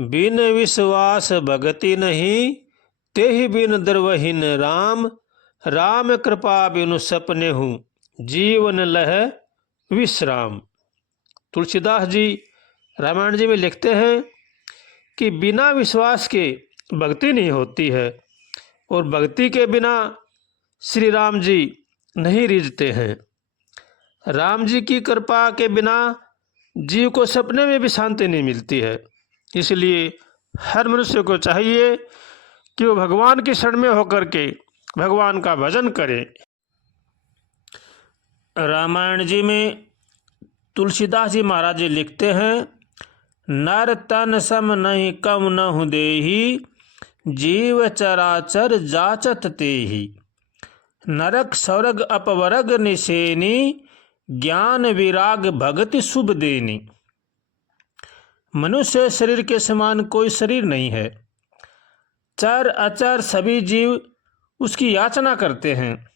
बिन विश्वास भगति नहीं, तेहि बिन द्रवहीन राम। राम कृपा बिनु सपने हूँ, जीवन लह विश्राम। तुलसीदास जी रामायण जी में लिखते हैं कि बिना विश्वास के भक्ति नहीं होती है, और भक्ति के बिना श्री राम जी नहीं रिझते हैं। राम जी की कृपा के बिना जीव को सपने में भी शांति नहीं मिलती है। इसलिए हर मनुष्य को चाहिए कि वो भगवान की शरण में होकर के भगवान का भजन करे। रामायण जी में तुलसीदास जी महाराज जी लिखते हैं, नर तन सम नहीं कम नहु देही, जीव चराचर जाचत तेहि। नरक स्वर्ग अपवर्ग निसेनी, ज्ञान विराग भगति शुभ देनी। मनुष्य शरीर के समान कोई शरीर नहीं है। चर अचर सभी जीव उसकी याचना करते हैं।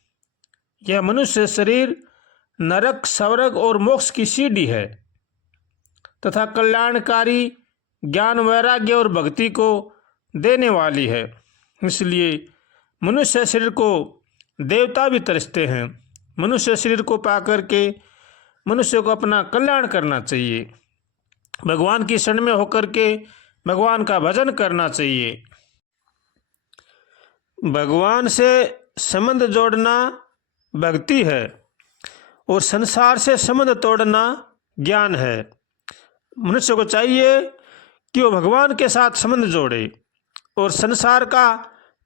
यह मनुष्य शरीर नरक स्वर्ग और मोक्ष की सीढ़ी है तथा कल्याणकारी ज्ञान वैराग्य और भक्ति को देने वाली है। इसलिए मनुष्य शरीर को देवता भी तरसते हैं। मनुष्य शरीर को पाकर के मनुष्य को अपना कल्याण करना चाहिए। भगवान की शरण में होकर के भगवान का भजन करना चाहिए। भगवान से संबंध जोड़ना भक्ति है और संसार से संबंध तोड़ना ज्ञान है। मनुष्य को चाहिए कि वो भगवान के साथ संबंध जोड़े और संसार का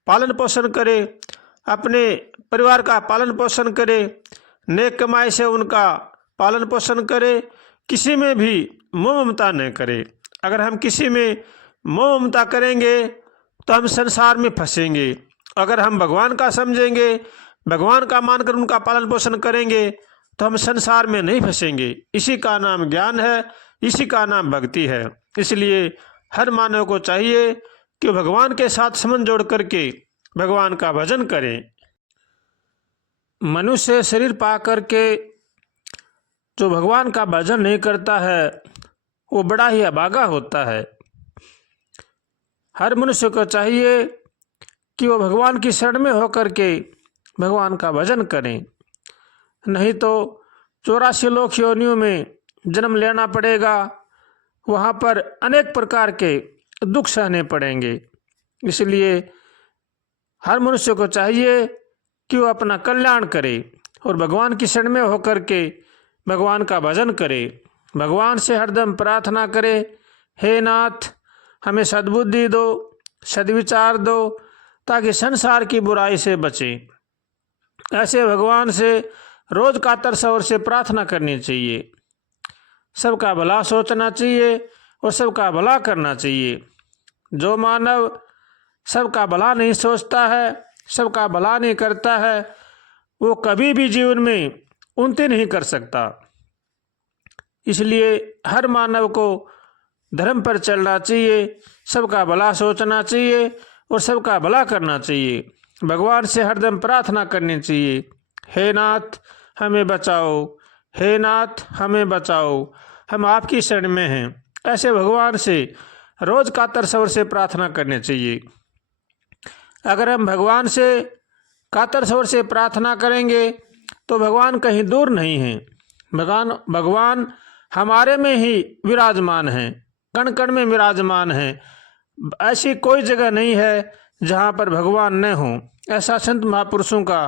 पालन पोषण करे, अपने परिवार का पालन पोषण करे, नेक कमाई से उनका पालन पोषण करे, किसी में भी मोह ममता न करे। अगर हम किसी में मोह ममता करेंगे तो हम संसार में फंसेंगे। अगर हम भगवान का समझेंगे, भगवान का मानकर उनका पालन पोषण करेंगे तो हम संसार में नहीं फंसेंगे। इसी का नाम ज्ञान है, इसी का नाम भक्ति है। इसलिए हर मानव को चाहिए कि भगवान के साथ संबंध जोड़ करके भगवान का भजन करें। मनुष्य शरीर पा करके जो भगवान का भजन नहीं करता है वो बड़ा ही अभागा होता है। हर मनुष्य को चाहिए कि वो भगवान की शरण में होकर के भगवान का भजन करें, नहीं तो 84 लोक योनियों में जन्म लेना पड़ेगा। वहाँ पर अनेक प्रकार के दुख सहने पड़ेंगे। इसलिए हर मनुष्य को चाहिए कि वो अपना कल्याण करे और भगवान की शरण में होकर के भगवान का भजन करे। भगवान से हरदम प्रार्थना करे, हे नाथ हमें सद्बुद्धि दो, सद्विचार दो, ताकि संसार की बुराई से बचें। ऐसे भगवान से रोज कातर स्वर से प्रार्थना करनी चाहिए। सबका भला सोचना चाहिए और सबका भला करना चाहिए। जो मानव सबका भला नहीं सोचता है, सबका भला नहीं करता है, वो कभी भी जीवन में उन्नति नहीं कर सकता। इसलिए हर मानव को धर्म पर चलना चाहिए, सबका भला सोचना चाहिए और सबका भला करना चाहिए। भगवान से हरदम प्रार्थना करनी चाहिए, हे नाथ हमें बचाओ, हे नाथ हमें बचाओ, हम आपकी शरण में हैं। ऐसे भगवान से रोज कातर स्वर से प्रार्थना करनी चाहिए। अगर हम भगवान से कातर स्वर से प्रार्थना करेंगे तो भगवान कहीं दूर नहीं हैं। भगवान हमारे में ही विराजमान हैं, कण कण में विराजमान हैं। ऐसी कोई जगह नहीं है जहाँ पर भगवान न हो, ऐसा संत महापुरुषों का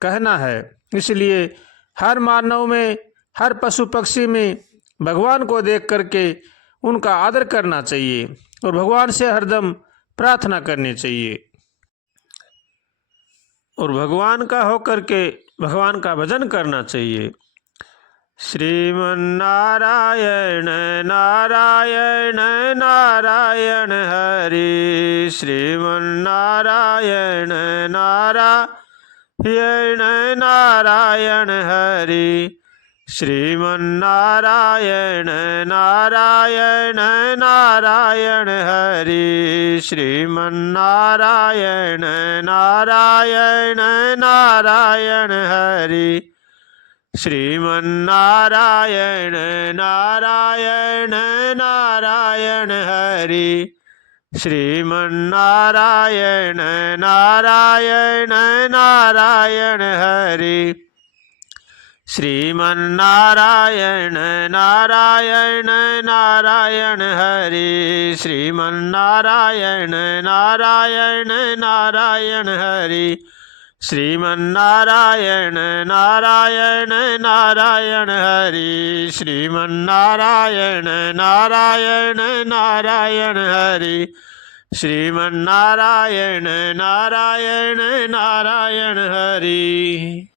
कहना है। इसलिए हर मानव में, हर पशु पक्षी में भगवान को देख करके उनका आदर करना चाहिए और भगवान से हरदम प्रार्थना करनी चाहिए और भगवान का होकर के भगवान का भजन करना चाहिए। श्रीमन्नारायण नारायण नारायण हरि, श्रीमन्नारायण नारायण नारायण हरि, श्रीमन्नारायण नारायण नारायण हरि, श्रीमन्नारायण नारायण नारायण हरि, श्रीमन्नारायण नारायण नारायण हरि, श्रीमन्नारायण नारायण नारायण हरि श्रीमन्नारायण नारायण नारायण हरि श्रीमन्नारायण नारायण नारायण हरि श्रीमन्नारायण नारायण नारायण हरि श्रीमन्नारायण नारायण नारायण हरि श्रीमन्नारायण नारायण नारायण हरि।